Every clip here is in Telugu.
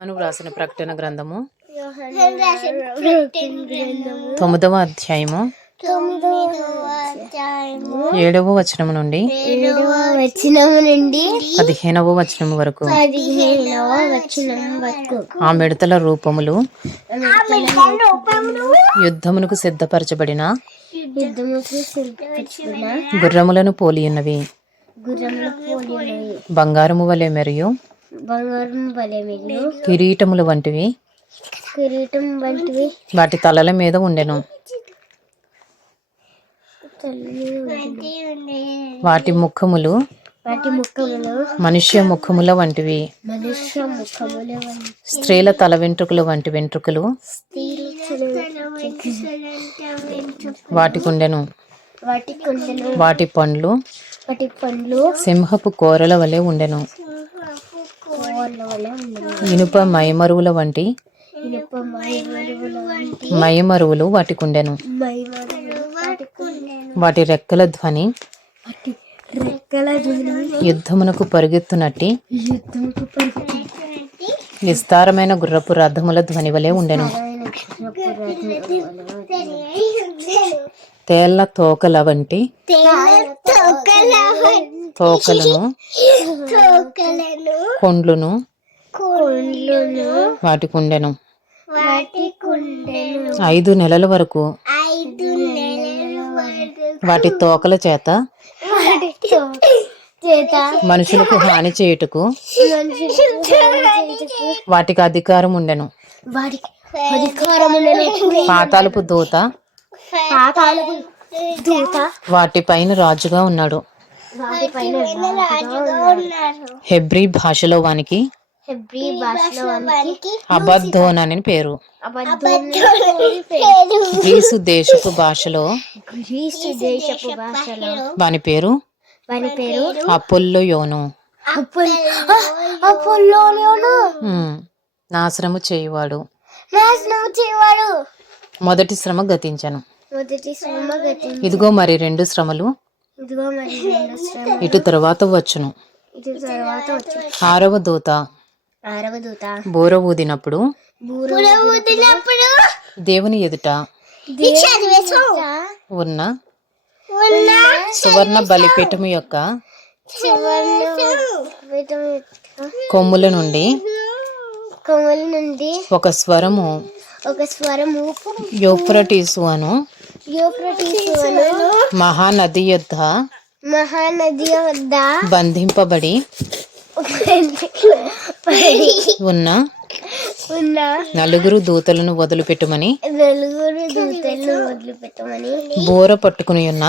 యోహాను వ్రాసిన ప్రకటన గ్రంథము 9వ అధ్యాయము 7వ వచనము నుండి 15వ వచనము వరకు. ఆ మిడతల రూపములు యుద్ధమునకు సిద్ధపరచబడిన గుర్రములను పోలియున్నవి. బంగారము వలె మరియు కిరీటముల వంటివి వాటి తలల మీద ఉండెను. వాటి ముఖములు మనుష్య ముఖముల వంటివి. స్త్రీల తల వెంట్రుకలు వంటి వెంట్రుకలు వాటికుండెను. వాటి పండ్లు సింహపు కోరల వలె ఉండెను. ఇనుప మైమరువుల వంటి మైమరువులు వాటికుండెను. వాటి రెక్కల ధ్వని యుద్ధమునకు పరుగెత్తునట్టి విస్తారమైన గుర్రపు రథముల ధ్వని వలె ఉండెను. తేళ్ల తోకల వంటి తోకలను కొండ్లును వాటికుండెను. 5 నెలల వరకు వాటి తోకల చేత మనుషులకు హాని చేయుటకు వాటికి అధికారం ఉండెను. పాతాళపు దూత వాటి పైన రాజుగా ఉన్నాడు. హెబ్రీ భాషలో వానికి అబద్దోన్ అని పేరు. గ్రీసు దేశపు భాషలో వాని పేరు అపోల్లోయోను. నాశనము చేయువాడు. మొదటి శ్రమ గతించెను. ఇదిగో మరి 2 శ్రమలు ఇటు తరువాత వచ్చును. 6వ దూత బూర ఊదినప్పుడు దేవుని ఎదుట ఉన్న సువర్ణ బలిపీఠము యొక్క కొమ్ముల నుండి ఒక స్వరము యూఫ్రటీసు అను మహానది యొద్ద బంధింపబడి ఉన్న 4 దూతలను వదిలిపెట్టమని బూర పట్టుకుని ఉన్న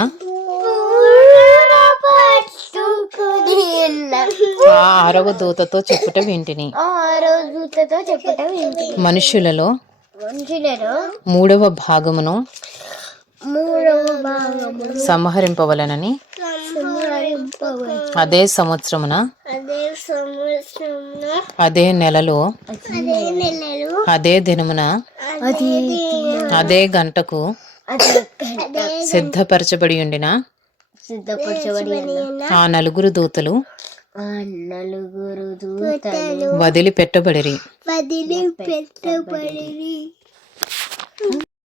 ఆ 6వ దూతతో చెప్పుట వింటిని. మనుషులలో 3వ భాగమును సంహరింపవలనని అదే సంవత్సరమున అదే నెలలో అదే దినమున అదే గంటకు సిద్ధపరచబడి ఉండిన ఆ 4 దూతలు వదిలిపెట్టబడిరి.